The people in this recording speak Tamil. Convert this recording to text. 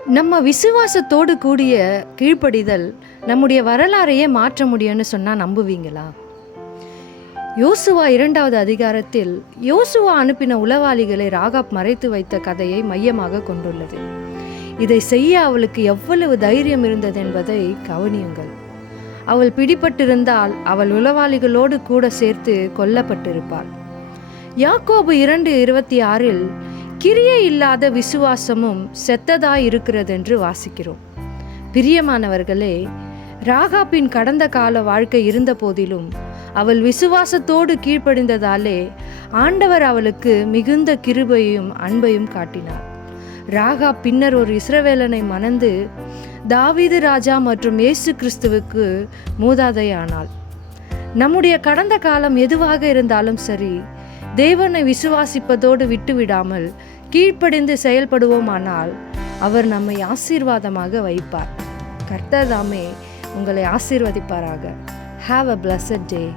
நம்ம விசுவாசத்தோடு கூடிய கீழ்ப்படிதல் நம்முடைய வரலாறையே மாற்ற முடியும்னு சொன்னால் நம்புவீங்களா? யோசுவா 2வது அதிகாரத்தில் யோசுவா அனுப்பின உளவாளிகளை ராகாப் மறைத்து வைத்த கதையை மையமாக கொண்டுள்ளது. இதை செய்ய அவளுக்கு எவ்வளவு தைரியம் இருந்தது என்பதை கவனியுங்கள். அவள் பிடிபட்டிருந்தால் அவள் உளவாளிகளோடு கூட சேர்த்து கொல்லப்பட்டிருப்பாள். யாக்கோபு 2:26 கிரியை இல்லாத விசுவாசமும் செத்ததாய் இருக்கிறதென்று வாசிக்கிறோம். பிரியமானவர்களே, ராகாப்பின் கடந்த கால வாழ்க்கை இருந்த போதிலும் அவள் விசுவாசத்தோடு கீழ்ப்படிந்ததாலே ஆண்டவர் அவளுக்கு மிகுந்த கிருபையும் அன்பையும் காட்டினார். ராகாப் பின்னர் ஒரு இஸ்ரவேலனை மணந்து தாவீது ராஜா மற்றும் இயேசு கிறிஸ்துவுக்கு மூதாதையானாள். நம்முடைய கடந்த காலம் எதுவாக இருந்தாலும் சரி, தேவனை விசுவாசிப்பதோடு விட்டுவிடாமல் கீழ்ப்படிந்து செயல்படுவோமானால் அவர் நம்மை ஆசீர்வாதமாக வைப்பார். கர்த்தர் தாமே உங்களை ஆசீர்வதிப்பாராக. Have a blessed day.